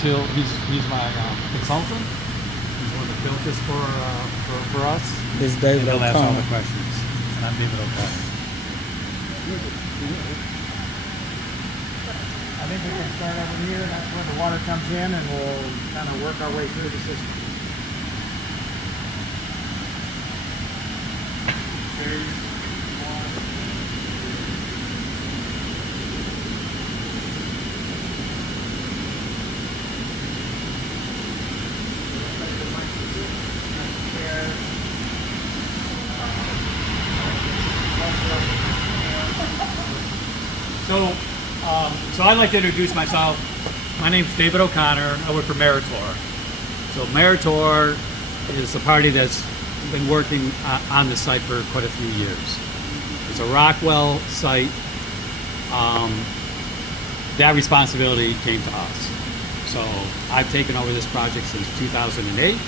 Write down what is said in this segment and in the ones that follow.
course, he's my consultant. He's the one that built this for us. Is David And he'll ask all the O'Connor. questions. And I'm David O'Connor. I think we can start over here. That's where the water comes in, and we'll kind of work our way through the system. So I'd like to introduce myself. My name's David O'Connor. I work for Meritor. So Meritor is a party that's been working on this site for quite a few years. It's a ROCKWELL site. That responsibility came to us. So I've taken over this project since 2008.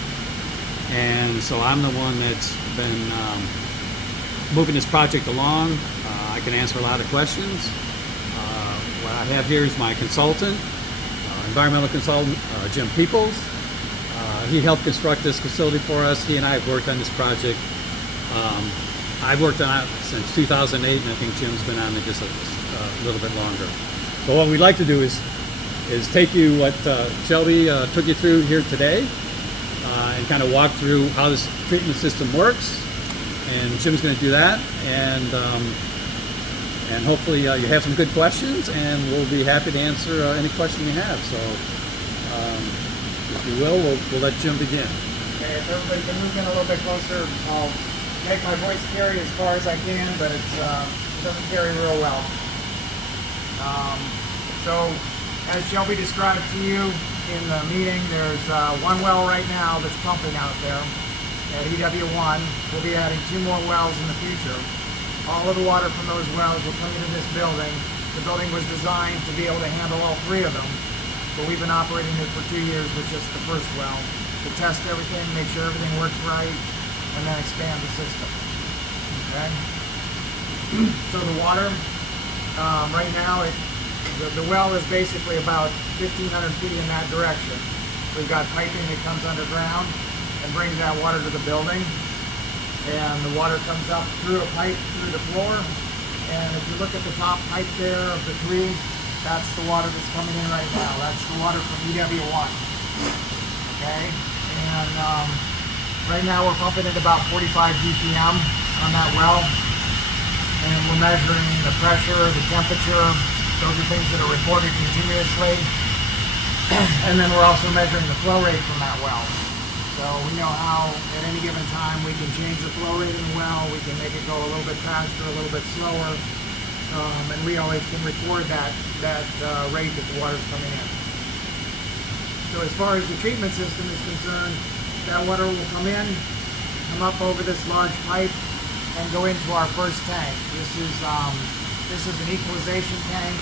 And so I'm the one that's been moving this project along. I can answer a lot of questions. What I have here is my consultant, environmental consultant, Jim Peoples. He helped construct this facility for us. He and I have worked on this project. I've worked on it since 2008, and I think Jim's been on it just a little bit longer. So what we'd like to do is take you what Shelby took you through here today, and kind of walk through how this treatment system works. And Jim's going to do that, and hopefully you have some good questions, and we'll be happy to answer any question you have. So, if you will, we'll let Jim begin. Okay, if everybody can move in a little bit closer, I'll make my voice carry as far as I can, but it doesn't carry real well. So, as Shelby described to you in the meeting, there's one well right now that's pumping out there at EW1. We'll be adding 2 more wells in the future. All of the water from those wells will come into this building. The building was designed to be able to handle all 3 of them, but we've been operating it for 2 years with just the first well to test everything, make sure everything works right, and then expand the system. Okay? So the water, right now, the well is basically about 1,500 feet in that direction. We've got piping that comes underground and brings that water to the building. And the water comes up through a pipe through the floor. And if you look at the top pipe there of the 3, that's the water that's coming in right now. That's the water from EW1. Okay? And right now we're pumping at about 45 GPM on that well. And we're measuring the pressure, the temperature. Those are things that are recorded continuously. And then we're also measuring the flow rate from that well. So we know how, at any given time, we can change the flow rate in the well. We can make it go a little bit faster, a little bit slower, and we always can record that rate that the water's coming in. So as far as the treatment system is concerned, that water will come in, come up over this large pipe, and go into our first tank. This is an equalization tank.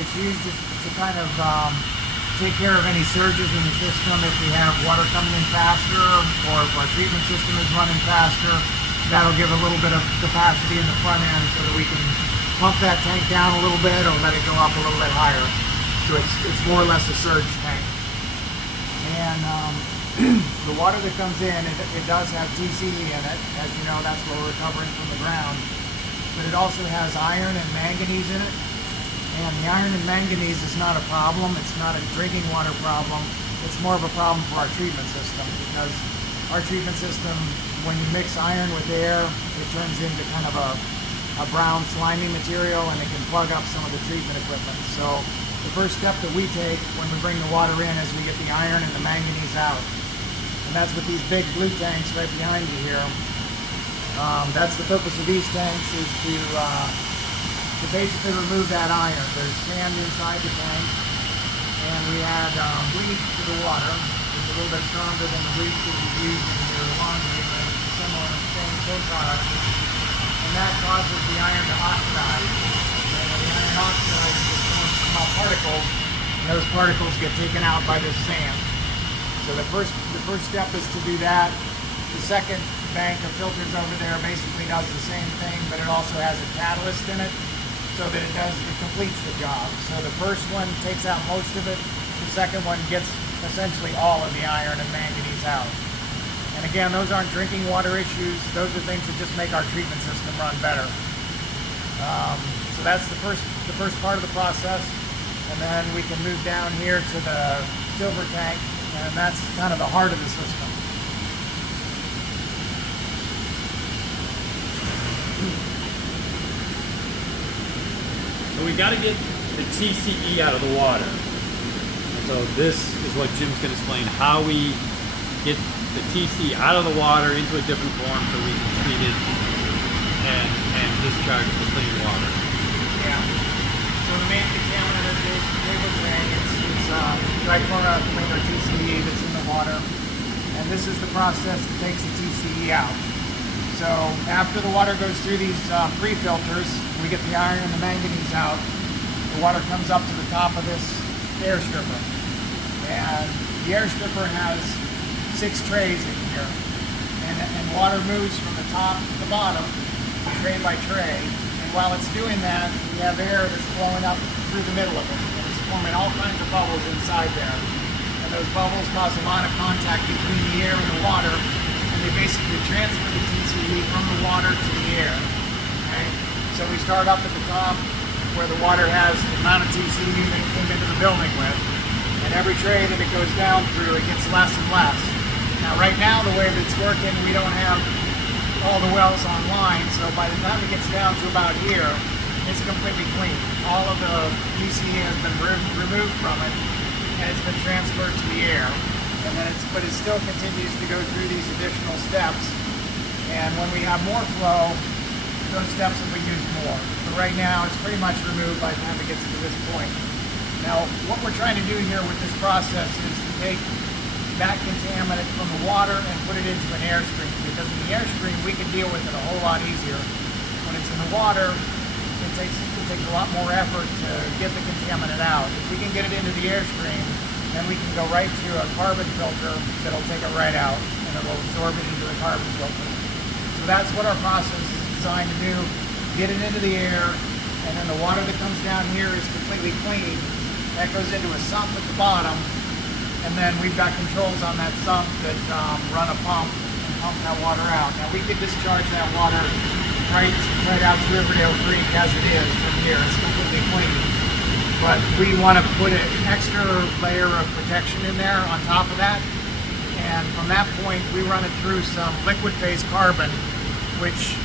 It's used to kind of take care of any surges in the system. If we have water coming in faster, or if our treatment system is running faster, that'll give a little bit of capacity in the front end so that we can pump that tank down a little bit or let it go up a little bit higher. So it's more or less a surge tank. And the water that comes in, it does have TCE in it. As you know, that's what we're recovering from the ground. But it also has iron and manganese in it. And the iron and manganese is not a problem. It's not a drinking water problem. It's more of a problem for our treatment system, because our treatment system, when you mix iron with air, it turns into kind of a brown slimy material, and it can plug up some of the treatment equipment. So the first step that we take when we bring the water in is we get the iron and the manganese out. And that's what these big blue tanks right behind you here. That's the purpose of these tanks, is to basically remove that iron. There's sand inside the tank, and we add bleach to the water. It's a little bit stronger than the bleach that you use in your laundry, but it's similar to the same product. And that causes the iron to oxidize. And when the iron oxidizes, it forms small particles, and those particles get taken out by this sand. So the first step is to do that. The second bank of filters over there basically does the same thing, but it also has a catalyst in it, so that it completes the job. So the first one takes out most of it. The second one gets essentially all of the iron and manganese out. And again, those aren't drinking water issues. Those are things that just make our treatment system run better. So that's the first part of the process. And then we can move down here to the silver tank, and that's kind of the heart of the system. So we got to get the TCE out of the water. So this is what Jim's going to explain, how we get the TCE out of the water into a different form so we can treat it and discharge the clean water. Yeah. So the main contaminant, as Dave was saying, it's trichloroethylene or TCE that's in the water. And this is the process that takes the TCE out. So after the water goes through these pre-filters, we get the iron and the manganese out. The water comes up to the top of this air stripper. And the air stripper has 6 trays in here. And water moves from the top to the bottom, tray by tray. And while it's doing that, we have air that's flowing up through the middle of it. And it's forming all kinds of bubbles inside there. And those bubbles cause a lot of contact between the air and the water. And they basically transfer the TCE from the water to the air. Okay? So we start up at the top where the water has the amount of TCE that it came into the building with. And every tray that it goes down through, it gets less and less. Now right now, the way that it's working, we don't have all the wells online, so by the time it gets down to about here, it's completely clean. All of the TCE has been removed from it, and it's been transferred to the air. And then but it still continues to go through these additional steps. And when we have more flow, those steps will be used more. But right now, it's pretty much removed by the time it gets to this point. Now, what we're trying to do here with this process is to take that contaminant from the water and put it into an airstream, because in the airstream we can deal with it a whole lot easier. When it's in the water, it takes a lot more effort to get the contaminant out. If we can get it into the airstream, then we can go right to a carbon filter that'll take it right out, and it'll absorb it into the carbon filter. So that's what our process is designed to do: get it into the air, and then the water that comes down here is completely clean. That goes into a sump at the bottom. And then we've got controls on that sump that run a pump and pump that water out. Now we could discharge that water right out to Riverdale Creek as it is from here. It's completely clean. But we want to put an extra layer of protection in there on top of that. And from that point, we run it through some liquid phase carbon, which,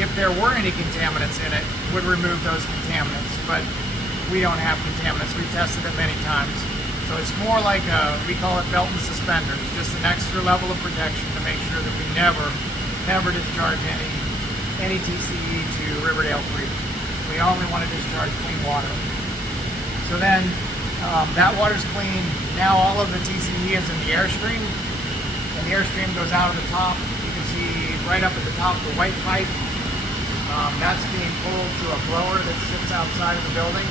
if there were any contaminants in it, would remove those contaminants. But we don't have contaminants. We've tested it many times. So it's more like we call it belt and suspenders, just an extra level of protection to make sure that we never discharge any TCE to Riverdale Creek. We only want to discharge clean water. So then that water's clean. Now all of the TCE is in the airstream, and the airstream goes out of the top. You can see right up at the top the white pipe. That's being pulled to a blower that sits outside of the building.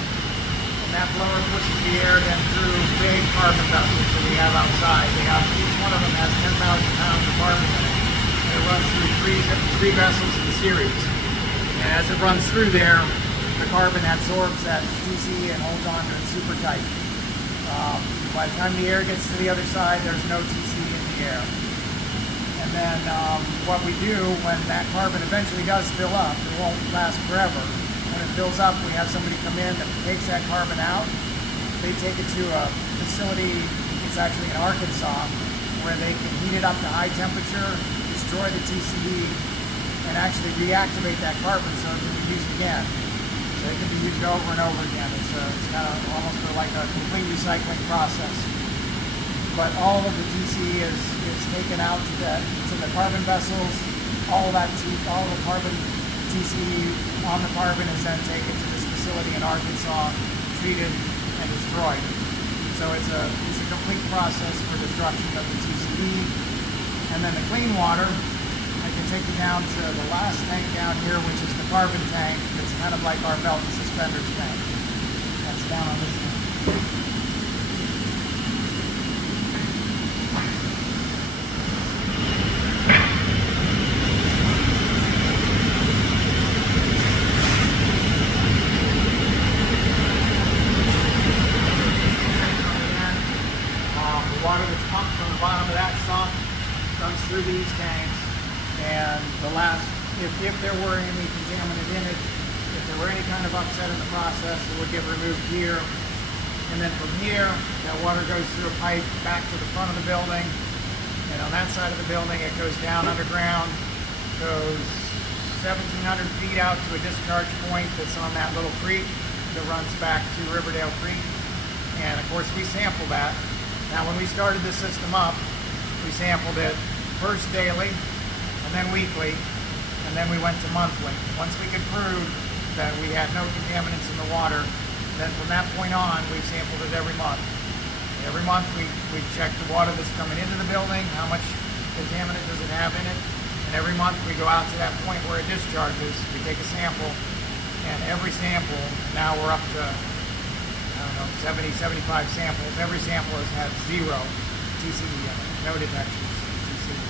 That blower pushes the air then through big carbon vessels that we have outside. Each one of them has 10,000 pounds of carbon in it. And it runs through three vessels in series. And as it runs through there, the carbon absorbs that TCE and holds on to it super tight. By the time the air gets to the other side, there's no TCE in the air. And then what we do when that carbon eventually does fill up, it won't last forever. When it fills up, we have somebody come in that takes that carbon out. They take it to a facility, it's actually in Arkansas, where they can heat it up to high temperature, destroy the TCE, and actually reactivate that carbon so it can be used again. So it can be used over and over again. It's kind of almost like a complete recycling process. But all of the TCE is taken out to the carbon vessels. All the carbon TCE on the carbon is then taken to this facility in Arkansas, treated and destroyed. So it's a complete process for destruction of the TCE. And then the clean water, I can take you down to the last tank down here, which is the carbon tank. It's kind of like our belt and suspenders tank. That's down on this tank. water that's pumped from the bottom of that sump comes through these tanks, and if there were any contaminant in it, if there were any kind of upset in the process, it would get removed here. And then from here, that water goes through a pipe back to the front of the building. And on that side of the building, it goes down underground, goes 1,700 feet out to a discharge point that's on that little creek that runs back to Riverdale Creek. And of course, we sample that. Now, when we started this system up, we sampled it first daily, and then weekly, and then we went to monthly. Once we could prove that we had no contaminants in the water, then from that point on, we sampled it every month. Every month we check the water that's coming into the building, how much contaminant does it have in it, and every month we go out to that point where it discharges, we take a sample, and every sample, now we're up to, I don't know, 70, 75 samples. Every sample has had 0 TCE in it, no detections of TCE.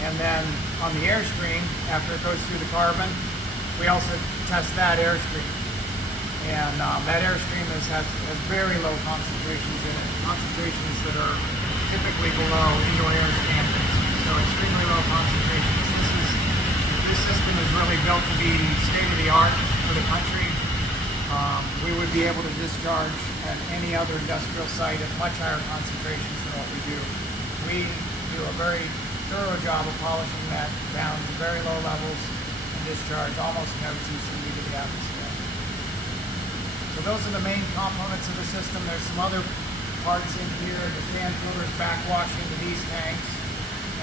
And then on the airstream, after it goes through the carbon, we also test that airstream. And that airstream has very low concentrations in it, concentrations that are typically below indoor air standards, so extremely low concentrations. This system is really built to be state-of-the-art for the country. We would be able to discharge at any other industrial site at much higher concentrations than what we do. We do a very thorough job of polishing that down to very low levels and discharge almost no TCE to the atmosphere. So those are the main components of the system. There's some other parts in here. The sand filters backwash into these tanks,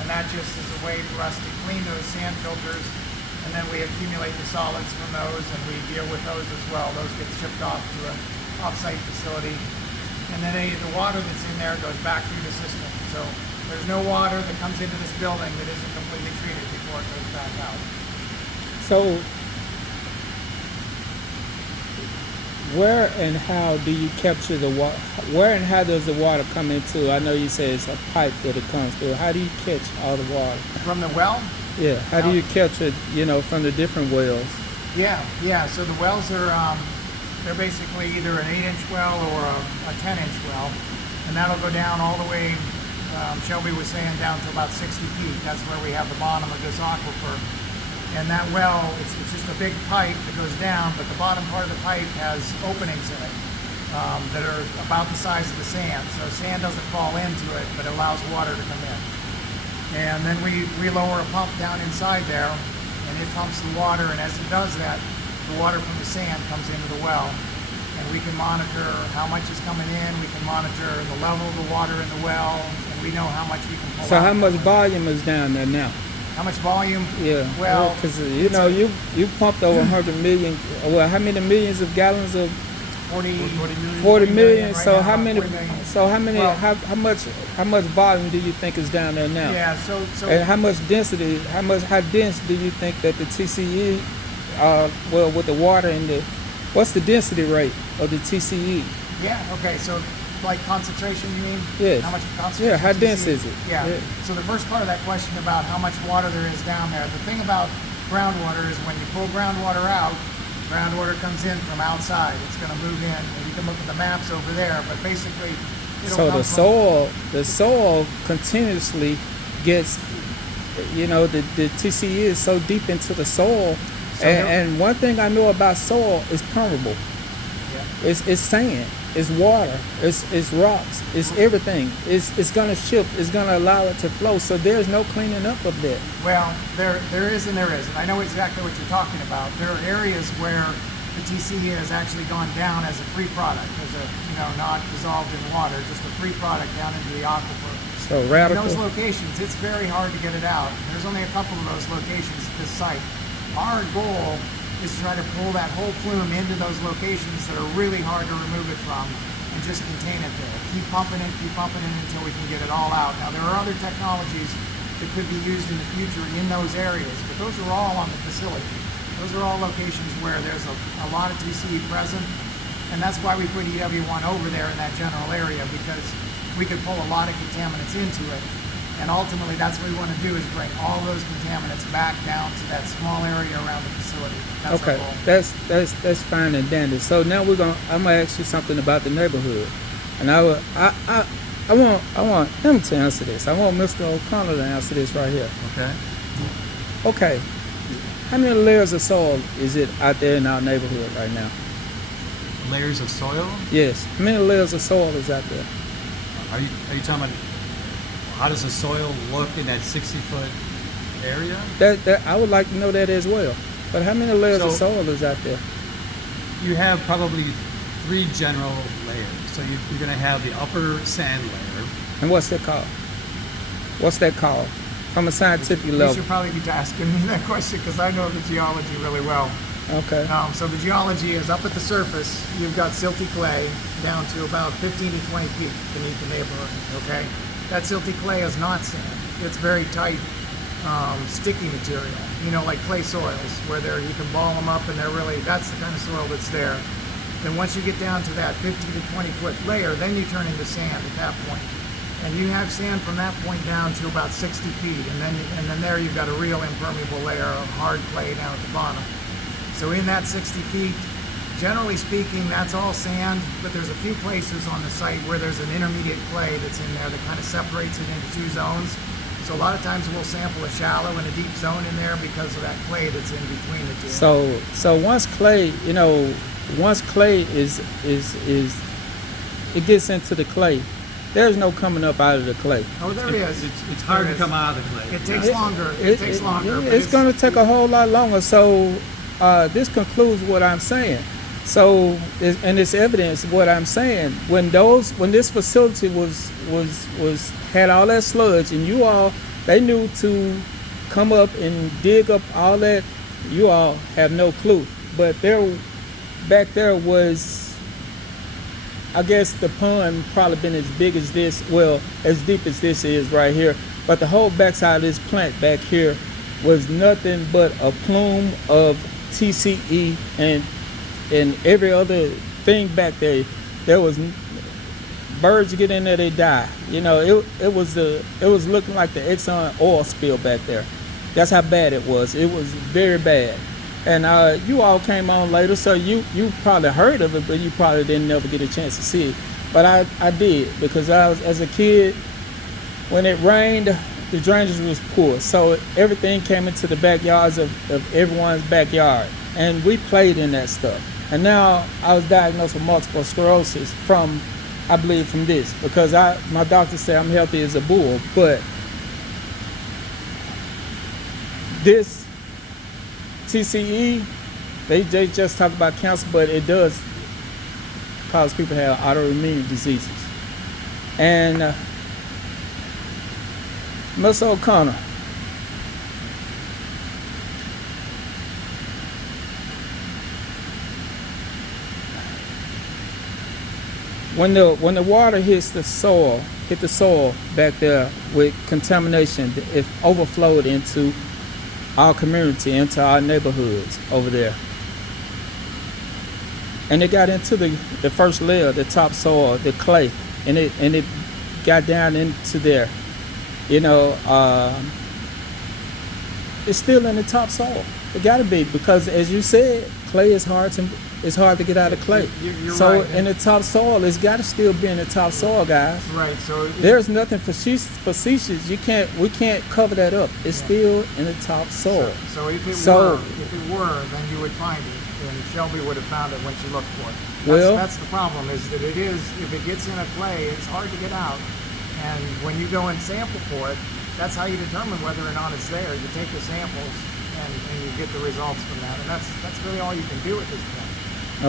and that just is a way for us to clean those sand filters, and then we accumulate the solids from those, and we deal with those as well. Those get shipped off to an off-site facility, and then any of the water that's in there goes back through the system. So there's no water that comes into this building that isn't completely treated before it goes back out. So where and how do you capture the water? Where and how does the water come into? I know you say it's a pipe that it comes through. How do you catch all the water? From the well? Yeah. How do you catch it, from the different wells? Yeah. So the wells are, they're basically either an 8-inch well or a 10-inch well. And that'll go down all the way, Shelby was saying, down to about 60 feet. That's where we have the bottom of this aquifer. And that well, it's just a big pipe that goes down, but the bottom part of the pipe has openings in it that are about the size of the sand. So sand doesn't fall into it, but it allows water to come in. And then we lower a pump down inside there, and it pumps the water, and as it does that, the water from the sand comes into the well. And we can monitor how much is coming in, we can monitor the level of the water in the well, and we know how much we can pull out. So how much volume is down there now? How much volume? Yeah. Well, because you pumped over 100 million. Well, how many millions of gallons of? 40 million. Right So now, how many? 40 million. So how many? Well, how much volume do you think is down there now? Yeah. So and how much density? How dense do you think that the TCE? Well, with the water and what's the density rate of the TCE? Yeah. Okay. So like concentration, you mean? Yes. How much concentration? Yeah. How TCE? dense is it? Yeah. So the first part of that question about how much water there is down there. The thing about groundwater is when you pull groundwater out, groundwater comes in from outside. It's going to move in, and you can look at the maps over there. But basically, so the soil continuously gets, the TCE is so deep into the soil, and one thing I know about soil is permeable. Yeah. It's sand, it's water, it's rocks, it's everything. It's going to shift. It's going to allow it to flow. So there's no cleaning up of that. Well, there is and there isn't. I know exactly what you're talking about. There are areas where the TCE has actually gone down as a free product, as a not dissolved in water, just a free product down into the aquifer. So radical. In those locations, it's very hard to get it out. There's only a couple of those locations at this site. Our goal is to try to pull that whole plume into those locations that are really hard to remove it from and just contain it there. Keep pumping it until we can get it all out. Now, there are other technologies that could be used in the future in those areas, but those are all on the facility. Those are all locations where there's a lot of TCE present, and that's why we put EW1 over there in that general area, because we could pull a lot of contaminants into it. And ultimately, that's what we want to do, is bring all those contaminants back down to that small area around the facility. That's okay, that's fine and dandy. So now I'm gonna ask you something about the neighborhood. And I want him to answer this. I want Mr. O'Connor to answer this right here. Okay. Okay. How many layers of soil is it out there in our neighborhood right now? Layers of soil? Yes. How many layers of soil is out there? Are you talking about how does the soil look in that 60-foot area? That I would like to know that as well. But how many layers of So- soil is out there? You have probably 3 general layers. So you're going to have the upper sand layer. And what's that called? What's that called? From a scientific You level. should probably be asking me that question because I know the geology really well. Okay. So the geology is up at the surface. You've got silty clay down to about 15 to 20 feet beneath the neighborhood. Okay, that silty clay is not sand. It's very tight, sticky material. You know, like clay soils, where you can ball them up, and that's the kind of soil that's there. Then once you get down to that 50 to 20 foot layer, then you turn into sand at that point. And you have sand from that point down to about 60 feet, and then there you've got a real impermeable layer of hard clay down at the bottom. So in that 60 feet, generally speaking, that's all sand, but there's a few places on the site where there's an intermediate clay that's in there that kind of separates it into 2 zones. So a lot of times we'll sample a shallow and a deep zone in there because of that clay that's in between the two. So once clay, is it gets into the clay, there's no coming up out of the clay. Oh, there is. It's hard to come out of the clay. It takes longer. It takes longer. but It's going to take a whole lot longer. So this concludes what I'm saying. So, and it's evidence of what I'm saying. When this facility had all that sludge, and they knew to come up and dig up all that, you all have no clue. But back there was, I guess the pond probably been as big as this, well, as deep as this is right here. But the whole backside of this plant back here was nothing but a plume of TCE and every other thing back there. There was birds get in there, they die. You know, it was looking like the Exxon oil spill back there. That's how bad it was. It was very bad. And you all came on later, so you probably heard of it, but you probably didn't never get a chance to see it. But I did, because as a kid, when it rained, the drainage was poor, so everything came into the backyards of everyone's backyard, and we played in that stuff. And now I was diagnosed with multiple sclerosis I believe from this, because my doctor said I'm healthy as a bull, but this TCE, they just talk about cancer, but it does cause people to have autoimmune diseases. And Mr. O'Connor, when the water hit the soil back there with contamination, it overflowed into our community, into our neighborhoods over there. And it got into the first layer, the topsoil, the clay, and it got down into there. You know, it's still in the topsoil. It got to be, because as you said, clay is hard to get out of clay. You're so right. in the topsoil, it's got to still be in the topsoil, guys. Right. So There's nothing facetious. We can't cover that up. It's still in the topsoil. So if it were, then you would find it, and Shelby would have found it when she looked for it. That's the problem, is that if it gets in a clay, it's hard to get out. And when you go and sample for it, that's how you determine whether or not it's there. You take the samples and you get the results from that, and that's really all you can do at this point.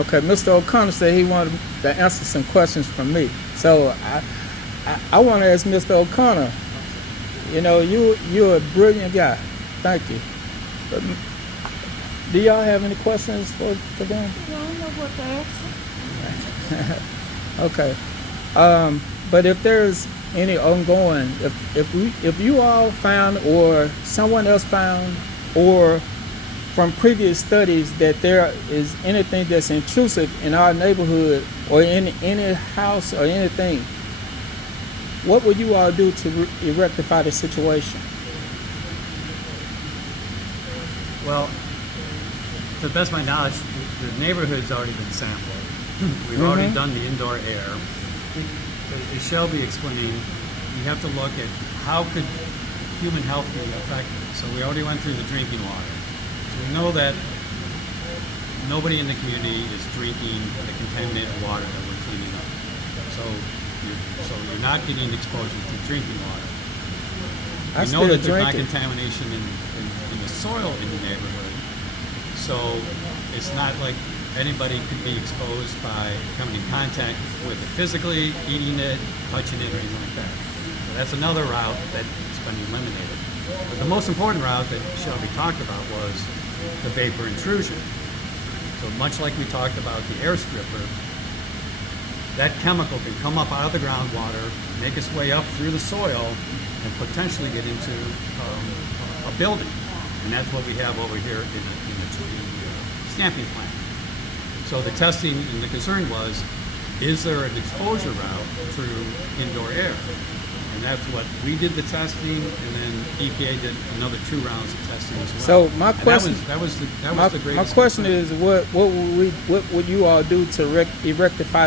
Okay, Mr. O'Connor said he wanted to answer some questions from me. So I want to ask Mr. O'Connor, you know, you're a brilliant guy. Thank you. But do y'all have any questions for them? I don't know what to answer. Okay. But if there's any ongoing, if you all found, or someone else found, or from previous studies that there is anything that's intrusive in our neighborhood or in any house or anything, what would you all do to rectify the situation? Well, to the best of my knowledge, the neighborhood's already been sampled. We've already done the indoor air. as Shelby explained, you have to look at how could human health be affected. So we already went through the drinking water. So we know that nobody in the community is drinking the contaminated water that we're cleaning up. So you're not getting exposure to drinking water. I We know still that there's not drink it. contamination in the soil in the neighborhood. So it's not like anybody could be exposed by coming in contact with it physically, eating it, touching it, or anything like that. So that's another route that's been eliminated. But the most important route that Shelby talked about was the vapor intrusion. So much like we talked about the air stripper, that chemical can come up out of the groundwater, make its way up through the soil, and potentially get into a building. And that's what we have over here in the stamping plant. So the testing and the concern was, is there an exposure route through indoor air? And that's what we did the testing, and then EPA did another 2 rounds of testing as well. So my And question, that was the my greatest question concern. is, what would you all do to rectify